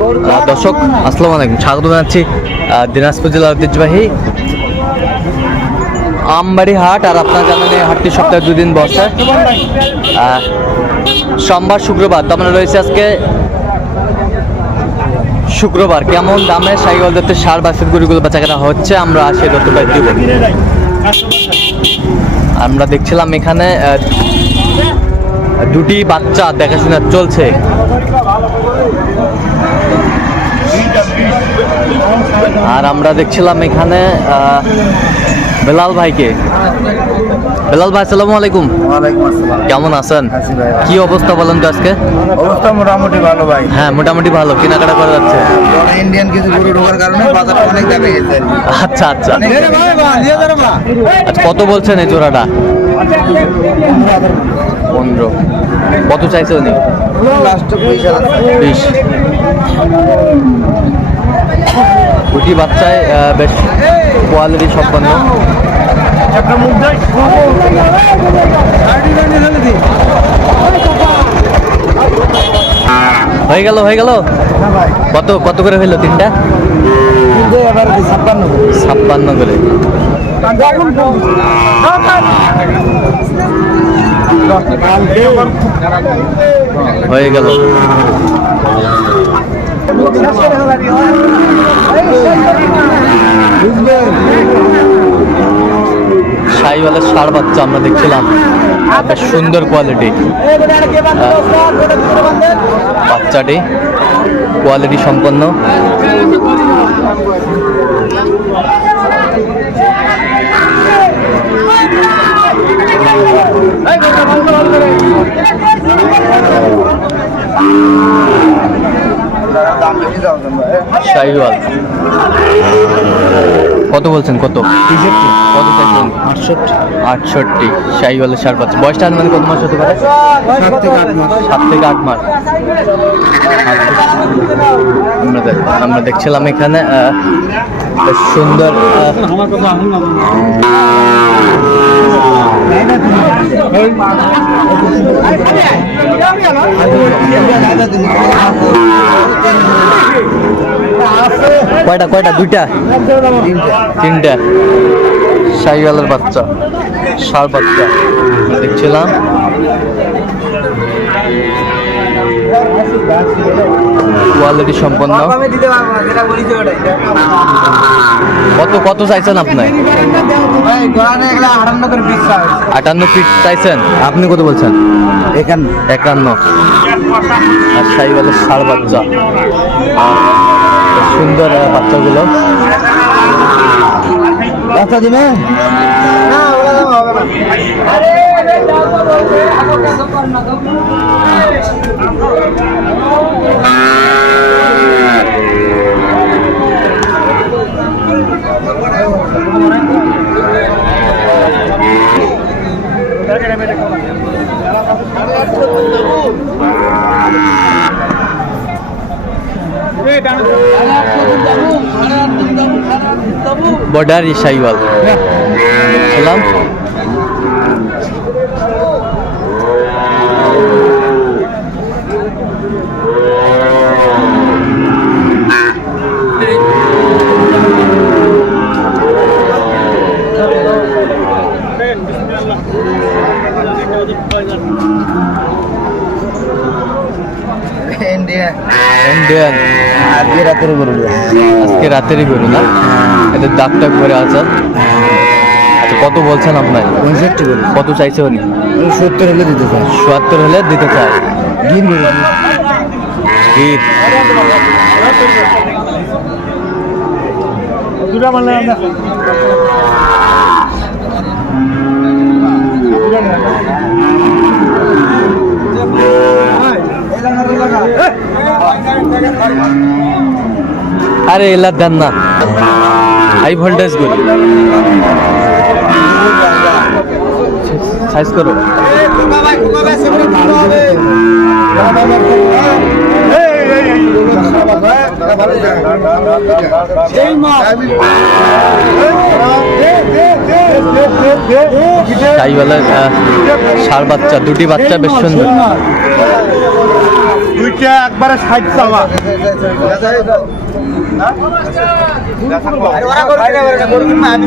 দর্শক, আসসালামু আলাইকুম। স্বাগত জানাচ্ছি দিনাজপুর জেলার ঐতিহ্যবাহী আমবাড়ি হাট আর আপনারা জানেন এই হাটটি সপ্তাহে দুদিন বসে। সোমবার, শুক্রবার, তো আমরা রয়েছে আজকে শুক্রবার। কেমন দামে সাইকেল দত্তে সার বাসের গরুগুলো বেচা কেনা হচ্ছে, আমরা সেই দত্তটা দিব আমরা দেখছিলাম এখানে দুটি বাচ্চা দেখাশোনা চলছে। আর আমরা দেখছিলাম এখানে বেলাল ভাইকে। বেলাল ভাই আসসালামু আলাইকুম। কেমন আছেন? কি অবস্থা বলেন তো আজকে? অবস্থা মোটামুটি ভালো ভাই। হ্যাঁ মোটামুটি ভালো। কেনাকাটা করা যাচ্ছে। ইন্ডিয়ান কিছু গরু ঢোকার কারণে বাজারটা অনেক দামে গেছে। আচ্ছা আচ্ছা। আচ্ছা কত বলছেন এই জোড়াটা? পনেরো। কত চাইছে উনি। বিশ। দুটি বাচ্চায় বেশ কোয়ালিটি সম্পন্ন। হয়ে গেল হয়ে গেল? কত কত করে হইল তিনটা? ছাপ্পান্ন করে। হয়ে গেল। সাইওয়ালের সার বাচ্চা আমরা দেখছিলাম। আহ, সুন্দর কোয়ালিটি বাচ্চাটি কোয়ালিটি সম্পন্ন। সাইওয়াল কত বলছেন কত? কত চাইছেন? আটষট্টি। আটষট্টি শাহিওয়ালের সার বাচ্চা বয়সটা মানে কত মাস হতে পারে? সাত থেকে আট মাস। সাত থেকে আট মাস। আমরা আমরা দেখছিলাম এখানে সুন্দর আহ, কয়টা কয়টা? দুইটা? তিনটা। শাহিওয়ালের বাচ্চা ষাঁড় বাচ্চা। দেখছিলাম। কোয়ালিটি সম্পন্ন। কত কত চাইছেন আপনি? আটান্ন ফিট চাইছেন? আপনি কত বলছেন? এখান একান্ন। আর সাইওয়ালের ষাঁড় বাচ্চা। সুন্দর বাচ্চাগুলো। বাচ্চা দিবে? না বর্ডারি সাইওয়াল দেখছিলাম ইন্ডিয়ান। আজকে রাতের গরু আজকে রাতেরই গরু না? এদের দাগ টাক করে আছে। আচ্ছা কত বলছেন আপনার? পঁয়ষট্টি কত চাইছে উনি? সত্তর হলে দিতে চাই। চুয়াত্তর হলে দিতে চায় গিন গরু। গির। দুটা মানে আরে এলা দেন না। হাই ভোল্টেজ গুলি। সাইজ করো। সাইওয়ালা সার বাচ্চা দুটি বাচ্চা বেশ সুন্দর। দুইটা একবারে ষাট চাওয়া আমি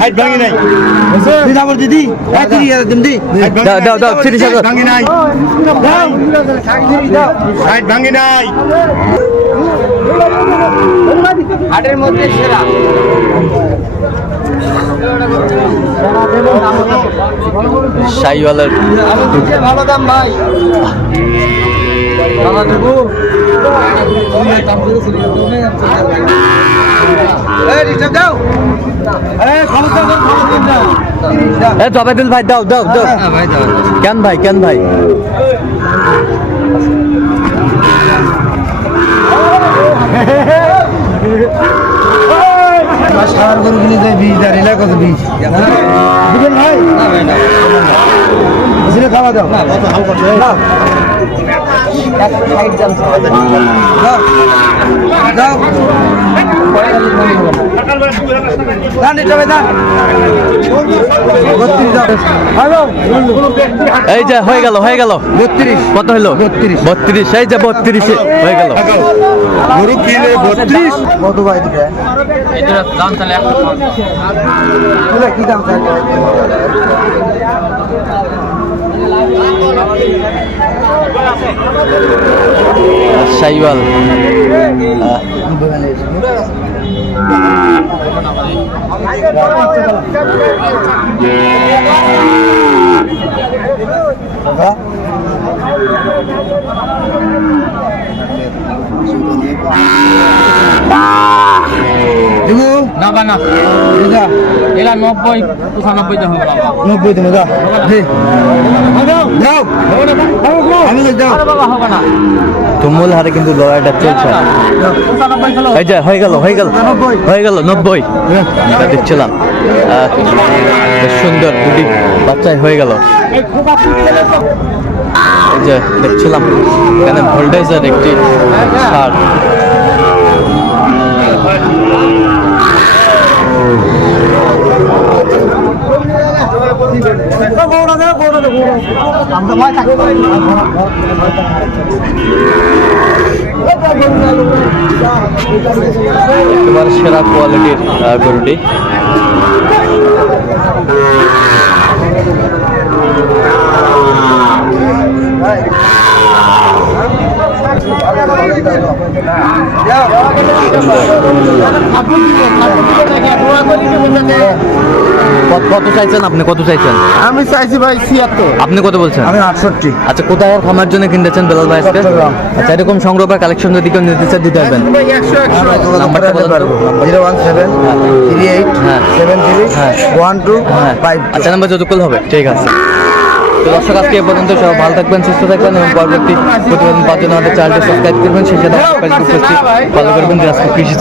যান। ভাঙি নাই। দিদি? দিদি দিদি ষাট ভাঙি দাও, দাও, দাও, তিরিশ ভাঙি নাই। ষাট ভাঙি নাই। হাটের মধ্যে সেরা। শাহিওয়ালের ভালো দাম ভাই। দাদা দেবো। এই রিজার্ভ দাও এই ভালো দাম ভালো দাম দাও এ জবেদুল ভাই দাও দাও দাও। কেন ভাই কেন ভাই? সার গরু কিনে যায় বিশ আর এলা কত বিশ। বুঝলেন ভাই? খাওয়া দাও। দাও। একশো ষাট দাম এই যে হয়ে গেল হয়ে গেল। বত্রিশ। কত হলো বত্রিশ। বত্রিশ এই যে বত্রিশে হয়ে গেল। গরু কিনে বত্রিশ। কত ভাই দিবে দাম তাহলে কি দাম চাই শাহিওয়াল দেবো না এলা নব্বই পঁচানব্বই তো হবে বাবা নব্বই দেবো দে। তুমুল হারে কিন্তু লড়াইটা চলছে। এই যে হয়ে গেল হয়ে গেল। হয়ে গেল নব্বই। দেখছিলাম সুন্দর দুটি বাচ্চাই হয়ে গেল। এই যে দেখছিলাম এখানে ভোল্টেজের একটি সার। একেবারে সেরা কোয়ালিটির গরুটি। কত- কত চাইছেন আপনি? কত চাইছেন? আমি চাইছি ভাই ছিয়াত্তর। আপনি কত বলছেন? আমি আটষট্টি। আচ্ছা কোথায় আর খামার জন্য কিনতেছেন বেলাল ভাই আজকে? আচ্ছা এরকম সংগ্রহ বা কালেকশন যদি কেউ নিতে চায় দিতে পারবেন। নাম্বারটা। Zero one seven three eight হ্যাঁ। সেভেন থ্রি হ্যাঁ। ওয়ান টু হ্যাঁ। ফাইভ আচ্ছা নাম্বার যতক্ষণ হবে। ঠিক আছে। দর্শক আজকে এ পর্যন্ত সব ভালো থাকবেন সুস্থ থাকবেন এবং পরবর্তী প্রতিবেদন পাওয়ার জন্য আমাদের চ্যানেলটি সাবস্ক্রাইব করবেন। সেই সাথে ফলো করবেন। দিনাজপুর কৃষি